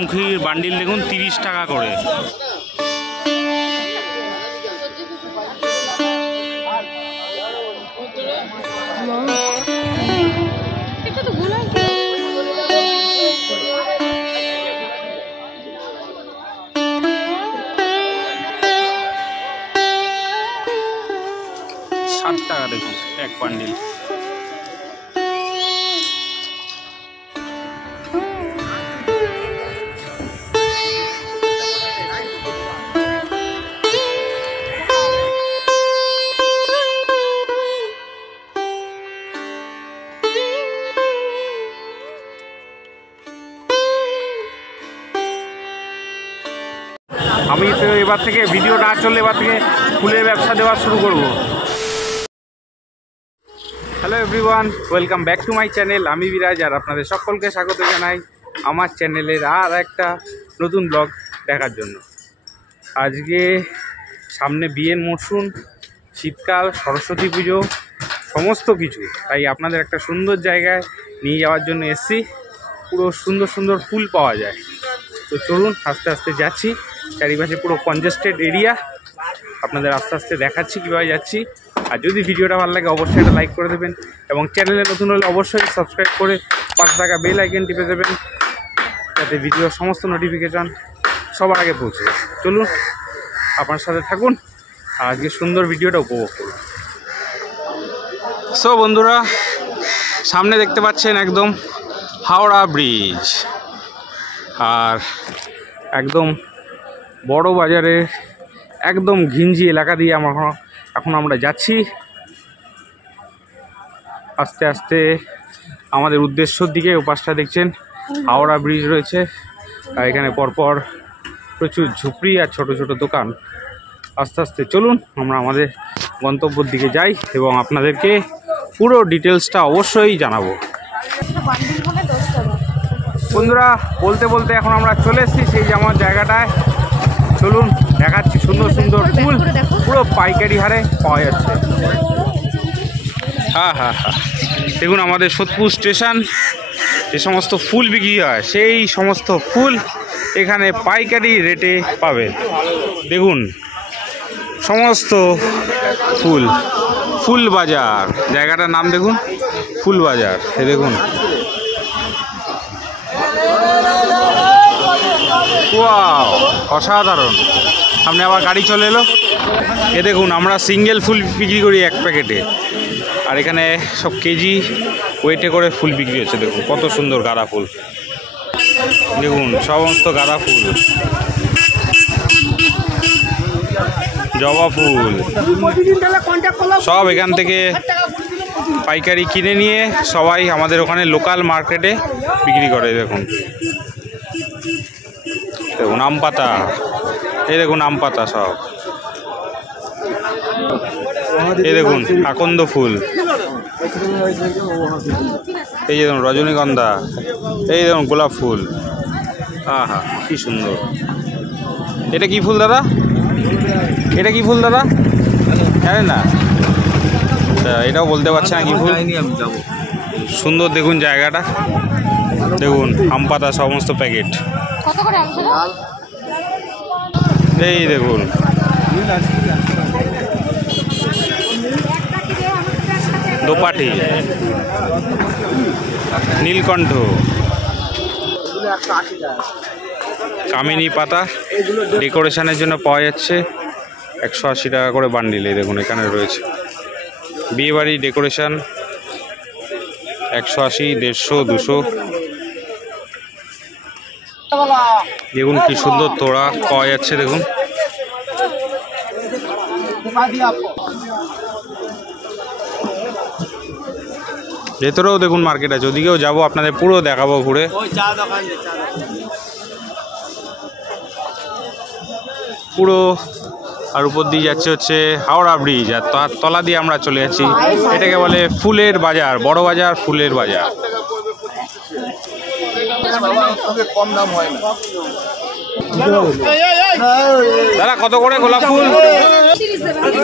মুখীর bundle দেখুন 30 টাকা করে। টাকা দেখুন এক বান্ডিল। আমি তো এবার থেকে ভিডিও না চললে এবার থেকে ফুলের ব্যবসা দেওয়া শুরু করব। Hello everyone, welcome back to my channel. আমি বিরাজ, আর আপনাদের সকলকে স্বাগত জানাই আমার চ্যানেলের আর একটা নতুন ব্লগ দেখার জন্য। আজকে সামনে বিয়ের মরশুম, শীতকাল, সরস্বতী পুজো, সমস্ত কিছু, তাই আপনাদের একটা সুন্দর জায়গায় নিয়ে যাওয়ার জন্য এসেছি। পুরো সুন্দর সুন্দর ফুল পাওয়া যায়। তো চলুন আস্তে আস্তে যাচ্ছি। চারিপাশে পুরো কনজেস্টেড এরিয়া, আপনাদের আস্তে আস্তে দেখাচ্ছি কীভাবে যাচ্ছি। আর যদি ভিডিওটা ভালো লাগে অবশ্যই একটা লাইক করে দেবেন, এবং চ্যানেলে নতুন হলে অবশ্যই সাবস্ক্রাইব করে পাশে থাকা বেল আইকন টিপে দেবেন, যাতে ভিডিওর সমস্ত নোটিফিকেশন সবার আগে পৌঁছে যায়। চলুন আপনার সাথে থাকুন আর আজকে সুন্দর ভিডিওটা উপভোগ করুন। সো বন্ধুরা, সামনে দেখতে পাচ্ছেন একদম হাওড়া ব্রিজ, আর একদম বড় বাজারের একদম ঘিঞ্জি এলাকা দিয়ে এখন আমরা যাচ্ছি। আস্তে আস্তে আমাদের উদ্দেশ্যর দিকে। ওপাশটা দেখছেন হাওড়া ব্রিজ রয়েছে, আর এখানে পরপর প্রচুর ঝুপড়ি আর ছোট ছোট দোকান। আস্তে আস্তে চলুন আমরা আমাদের গন্তব্যের দিকে যাই, এবং আপনাদেরকে পুরো ডিটেলসটা অবশ্যই জানাবো। বন্ধুরা, বলতে বলতে এখন আমরা চলে এসেছি সেই আমার জায়গাটায়। চলুন দেখাচ্ছি সুন্দর সুন্দর ফুল, পুরো পাইকারি হারে পাওয়া যাচ্ছে। হ্যাঁ, দেখুন আমাদের সোদপুর স্টেশন, যে সমস্ত ফুল বিক্রি হয় সেই সমস্ত ফুল এখানে পাইকারি রেটে পাবেন। দেখুন সমস্ত ফুল, ফুল বাজার জায়গাটার নাম দেখুন, ফুল বাজার। এই দেখুন, ওয়াও, অসাধারণ। সামনে আবার গাড়ি চলে এলো। এ দেখুন, আমরা সিঙ্গেল ফুল বিক্রি করি 1 প্যাকেটে, আর এখানে সব কেজি ওয়েটে করে ফুল বিক্রি হচ্ছে। দেখুন কত সুন্দর গাঁদা ফুল, দেখুন সমস্ত গাঁদা ফুল, জবা ফুল, সব এখান থেকে পাইকারি কিনে নিয়ে সবাই আমাদের ওখানে লোকাল মার্কেটে বিক্রি করে। দেখুন দেখুন আম পাতা, এই দেখুন আম পাতা সব। এই দেখুন আকন্দ ফুল, এই যে দেখুন রজনীগন্ধা, এই দেখুন গোলাপ ফুল। আহা কি সুন্দর। এটা কি ফুল দাদা? এটা কি ফুল দাদা? জানেন না? এটাও বলতে পারছে না কি ফুল। সুন্দর দেখুন জায়গাটা, দেখুন আম পাতা সমস্ত প্যাকেট। এই দেখুন দোপাটি, নীলকণ্ঠ, কামিনী পাতা ডেকোরেশনের জন্য পাওয়া যাচ্ছে 180 টাকা করে বান্ডিল। এই দেখুন এখানে রয়েছে বিয়েবাড়ি ডেকোরেশন 180, 150, 200। দেখুন কি সুন্দর তোড়া পাওয়া যাচ্ছে। দেখুন ভেতরেও দেখুন মার্কেট আছে, ওদিকেও যাবো, আপনাদের পুরো দেখাবো ঘুরে। পুরো আর উপর দিয়ে যাচ্ছে হচ্ছে হাওড়া ব্রিজ, আর তার তলা দিয়ে আমরা চলে যাচ্ছি। এটাকে বলে ফুলের বাজার, বড় বাজার, ফুলের বাজার। দাদা কত করে গোলাপ ফুল?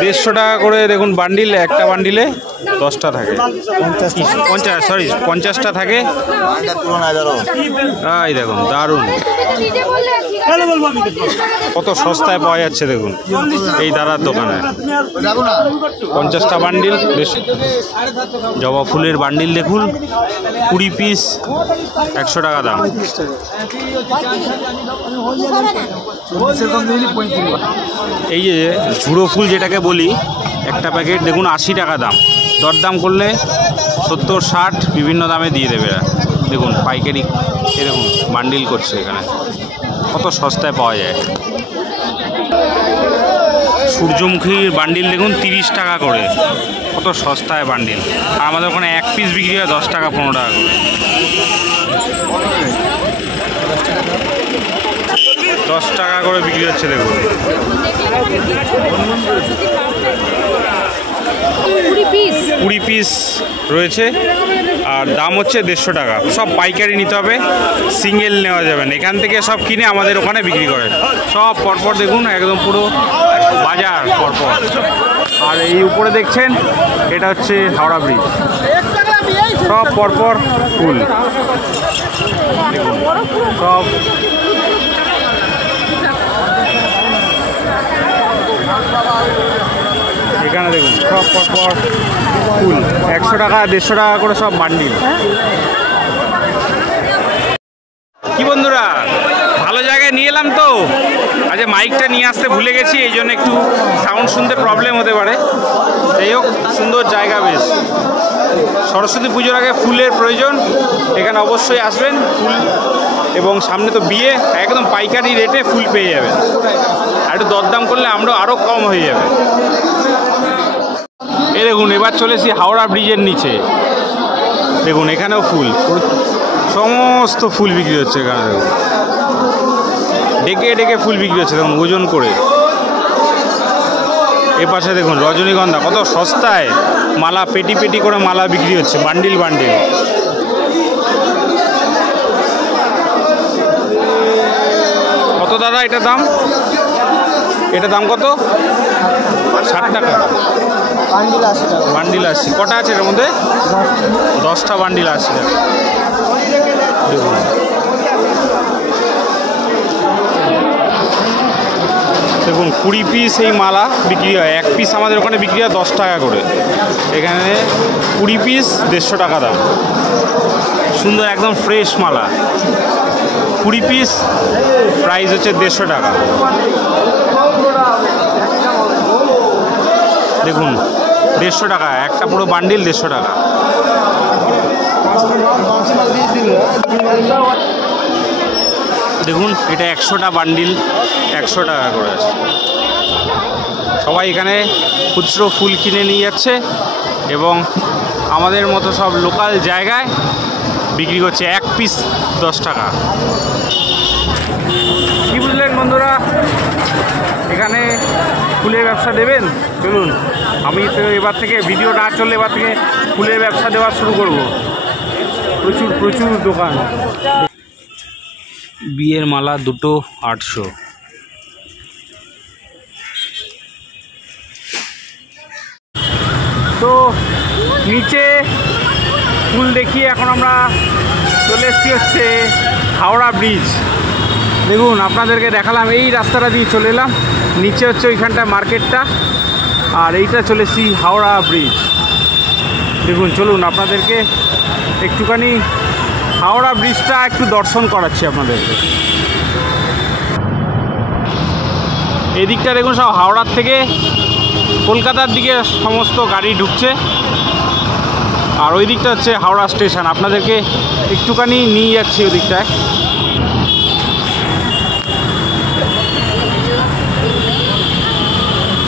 150 টাকা করে দেখুন বান্ডিল। একটা বান্ডিলে 10টা থাকে, 50টা থাকে। এই দেখুন দারুণ, কত সস্তায় পাওয়া যাচ্ছে দেখুন এই দাদার দোকানে। 50টা বান্ডিল, জবা ফুলের বান্ডিল দেখুন 20 পিস 100 টাকা দাম। এই যে ঝুড়ো ফুল যেটাকে বলি, একটা প্যাকেট দেখুন 80 টাকা দাম। দরদাম করলে 70-60 বিভিন্ন দামে দিয়ে দেবে এরা। দেখুন পাইকারি এরকম বান্ডিল করছে এখানে, কত সস্তায় পাওয়া যায়। সূর্যমুখীর বান্ডিল দেখুন 30 টাকা করে, কত সস্তায় বান্ডিল। আর আমাদের ওখানে 1 পিস বিক্রি হয় 10 টাকা 15 টাকা করে। 10 টাকা করে বিক্রি হচ্ছে দেখুন। 20 পিস রয়েছে আর দাম হচ্ছে 150 টাকা। সব পাইকারি নিতে হবে, সিঙ্গেল নেওয়া যাবে না। এখান থেকে সব কিনে আমাদের ওখানে বিক্রি করে, সব পরপর দেখুন একদম পুরো বাজার পরপর। আর এই উপরে দেখছেন এটা হচ্ছে হাওড়া ব্রিজ, সব পরপর ফুল দেখুন সব। এখানে দেখুন সব পরপর ফুল 100 টাকা 150 টাকা করে সব বান্ডিল। কি বন্ধুরা, ভালো জায়গায় নিয়ে এলাম তো, আচ্ছা মাইকটা নিয়ে আসতে ভুলে গেছি, এই জন্য একটু সাউন্ড শুনতে প্রবলেম হতে পারে। যাই হোক, সুন্দর জায়গা বেশ। সরস্বতী পুজোর আগে ফুলের প্রয়োজন, এখানে অবশ্যই আসবেন। ফুল এবং সামনে তো বিয়ে, একদম পাইকারি রেটে ফুল পেয়ে যাবেন। আর একটু দরদাম করলে আমরা আরও কম হয়ে যাবে। এই দেখুন এবার চলেছি হাওড়া ব্রিজের নিচে, দেখুন এখানেও ফুল, সমস্ত ফুল বিক্রি হচ্ছে এখানে। দেখুন ডেকে ডেকে ফুল বিক্রি হচ্ছে, দেখুন ওজন করে। এ পাশে দেখুন রজনীগন্ধা কত সস্তায়, মালা পেটি পেটি করে মালা বিক্রি হচ্ছে, বান্ডিল বান্ডিল। কত দাদা এটা দাম? এটা দাম কত? 60 টাকা বান্ডিল 80। কটা আছে এর মধ্যে? 10টা বান্ডিল 80 টাকা। দেখুন দেখুন 20 পিস এই মালা বিক্রি হয়। 1 পিস আমাদের ওখানে বিক্রি হয় 10 টাকা করে, এখানে 20 পিস 150 টাকা দাম। সুন্দর একদম ফ্রেশ মালা, 20 পিস প্রাইস হচ্ছে 150 টাকা। দেখুন 150 টাকা একটা, পুরো বান্ডিল 150 টাকা। দেখুন এটা 100টা বান্ডিল 100 টাকা করে আছে। সবাই এখানে খুচরো ফুল কিনে নিয়ে যাচ্ছে এবং আমাদের মতো সব লোকাল জায়গায় বিক্রি করছে। 1 পিস 10 টাকা। কি বুঝলেন বন্ধুরা, এখানে ফুলের ব্যবসা দেবেন? চলুন, আমি তো এবার থেকে ভিডিও না চললে এবার থেকে ফুলের ব্যবসা দেওয়া শুরু করব। প্রচুর প্রচুর দোকান। বিয়ের মালা দুটো 800। তো নিচে ফুল দেখিয়ে এখন আমরা চলে এসেছি হচ্ছে হাওড়া ব্রিজ। দেখুন আপনাদেরকে দেখালাম, এই রাস্তাটা দিয়ে চলে এলাম, নিচে হচ্ছে ওইখানটা মার্কেটটা, আর এইটা চলে এসেছি হাওড়া ব্রিজ। দেখুন চলুন আপনাদেরকে একটুখানি হাওড়া ব্রিজটা একটু দর্শন করাচ্ছি আপনাদেরকে। এই দিকটা দেখুন সব হাওড়ার থেকে কলকাতার দিকে সমস্ত গাড়ি ঢুকছে, আর ওই দিকটা হচ্ছে হাওড়া স্টেশন। আপনাদেরকে একটুখানি নিয়ে যাচ্ছি ওই দিকটায়।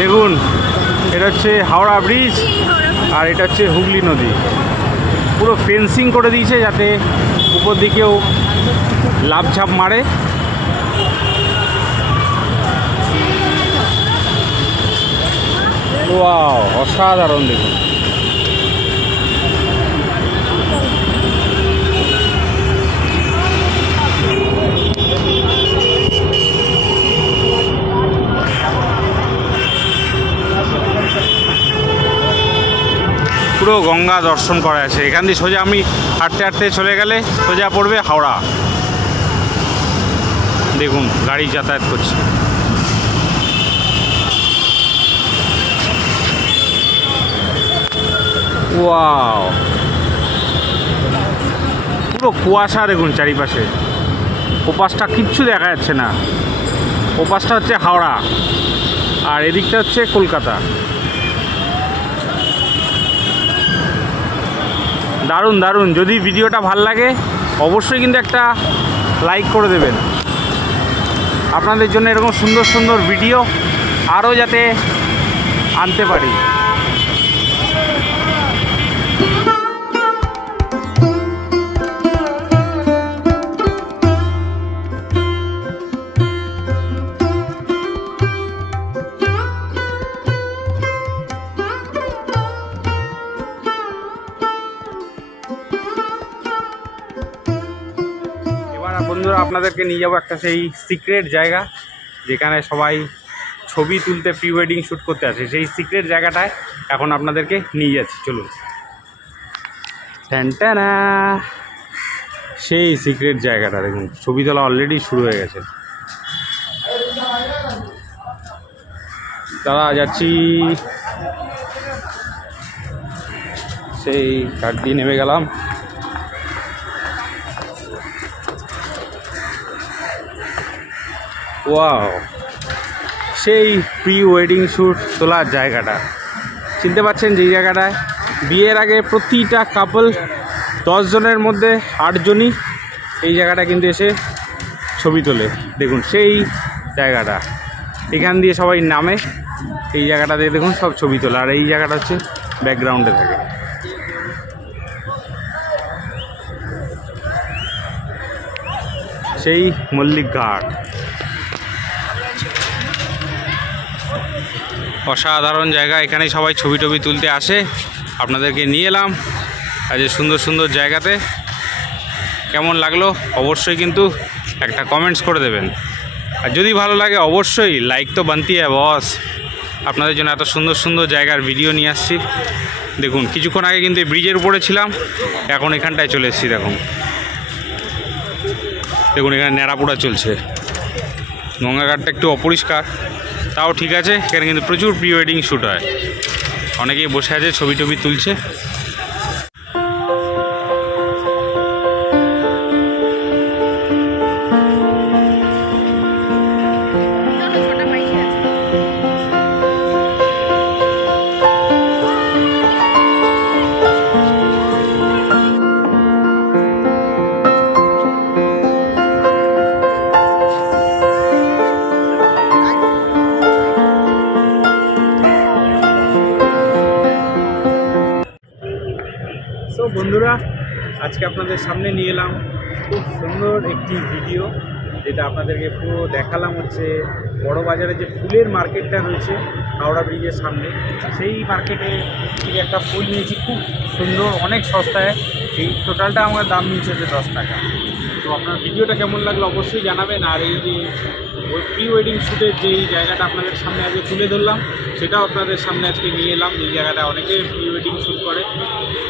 দেখুন এটা হচ্ছে হাওড়া ব্রিজ আর এটা হচ্ছে হুগলি নদী। পুরো ফেন্সিং করে দিয়েছে যাতে উপর দিকেও লাফঝাপ মারে। ওয়াও, অসাধারণ দেখুন। পুরো গঙ্গা দর্শন করা আছে এখান দিয়ে। সোজা আমি হাঁটতে হাঁটতে চলে গেলে সোজা পড়বে হাওড়া। দেখুন গাড়ি যাতায়াত করছে। ওয়াও, পুরো কুয়াশা দেখুন চারিপাশে। ওপাশটা কিচ্ছু দেখা যাচ্ছে না। ওপাশটা হচ্ছে হাওড়া আর এদিকটা হচ্ছে কলকাতা। দারুণ দারুণ। যদি ভিডিওটা ভাল লাগে অবশ্যই কিন্তু একটা লাইক করে দেবেন। আপনাদের জন্য এরকম সুন্দর সুন্দর ভিডিও আরও যাতে আনতে পারি। বন্ধুরা আপনাদেরকে নিয়ে যাবো একটা সেই সিক্রেট জায়গা যেখানে সবাই ছবি তুলতে প্রি ওয়েডিং শ্যুট করতে আসে। সেই সিক্রেট জায়গাটায় এখন আপনাদেরকে নিয়ে যাচ্ছি, চলুন। ট্যানটানা, সেই সিক্রেট জায়গাটা দেখুন, ছবি তোলা অলরেডি শুরু হয়ে গেছে। দাদা যাচ্ছি, সেই কাঠ দিয়ে নেমে গেলাম। ওয়াও, সেই প্রি ওয়েডিং শ্যুট তোলার জায়গাটা চিনতে পারছেন? যেই জায়গাটায় বিয়ের আগে প্রতিটা কাপল 10 জনের মধ্যে 8 জনই এই জায়গাটা কিন্তু এসে ছবি তোলে। দেখুন সেই জায়গাটা, এখান দিয়ে সবাই নামে, এই জায়গাটা দিয়ে দেখুন সব ছবি তোলে। আর এই জায়গাটা হচ্ছে ব্যাকগ্রাউন্ডে থাকে। সেই মল্লিক ঘাট, অসাধারণ জায়গা। এখানে সবাই ছবি টবি তুলতে আসে। আপনাদেরকে নিয়ে এলাম আজ সুন্দর সুন্দর জায়গাতে। কেমন লাগলো অবশ্যই কিন্তু একটা কমেন্টস করে দেবেন। আর যদি ভালো লাগে অবশ্যই লাইক তো বানতি হ্যায় বস। আপনাদের জন্য এত সুন্দর সুন্দর জায়গার ভিডিও নিয়ে আসছি। দেখুন কিছুক্ষণ আগে কিন্তু ব্রিজের উপরে ছিলাম, এখন এখানটায় চলে এসেছি। দেখুন দেখুন এখানে ন্যাড়াপোড়া চলছে। গঙ্গাঘাটটা একটু অপরিষ্কার, তাও ঠিক আছে। এখানে কিন্তু প্রচুর প্রি ওয়েডিং শ্যুট হয়। অনেকেই বসে আছে ছবি টবি তুলছে। তো বন্ধুরা আজকে আপনাদের সামনে নিয়ে এলাম খুব সুন্দর একটি ভিডিও, যেটা আপনাদেরকে পুরো দেখালাম হচ্ছে বড় বাজারে যে ফুলের মার্কেটটা রয়েছে হাওড়া ব্রিজের সামনে। সেই মার্কেটে থেকে একটা ফুল নিয়েছি, খুব সুন্দর, অনেক সস্তায়। এই টোটালটা আমার দাম নিয়েছে হচ্ছে 10 টাকা। তো আপনার ভিডিওটা কেমন লাগলো অবশ্যই জানাবেন। আর এই যে প্রি ওয়েডিং শ্যুটের যেই জায়গাটা আপনাদের সামনে আজকে তুলে ধরলাম, সেটাও আপনাদের সামনে আজকে নিয়ে এলাম। এই জায়গাটা অনেকে প্রি ওয়েডিং শ্যুট করে।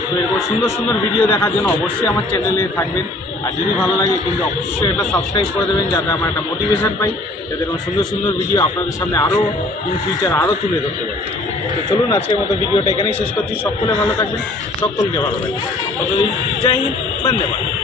তো এরকম সুন্দর সুন্দর ভিডিও দেখার জন্য অবশ্যই আমার চ্যানেলে থাকবেন। আর যদি ভালো লাগে কিন্তু অবশ্যই একটা সাবস্ক্রাইব করে দেবেন, যাতে আমার একটা মোটিভেশন পাই, যাতে এরকম সুন্দর সুন্দর ভিডিও আপনাদের সামনে আরও ইন ফিউচার আরও তুলে ধরতে পারি। তো চলুন আজকের মতো ভিডিওটা এখানেই শেষ করছি। সকলে ভালো থাকবেন, সকলকে ভালো থাকবেন। ততদিন জয় হিন্দ, বন্দে মাতরম।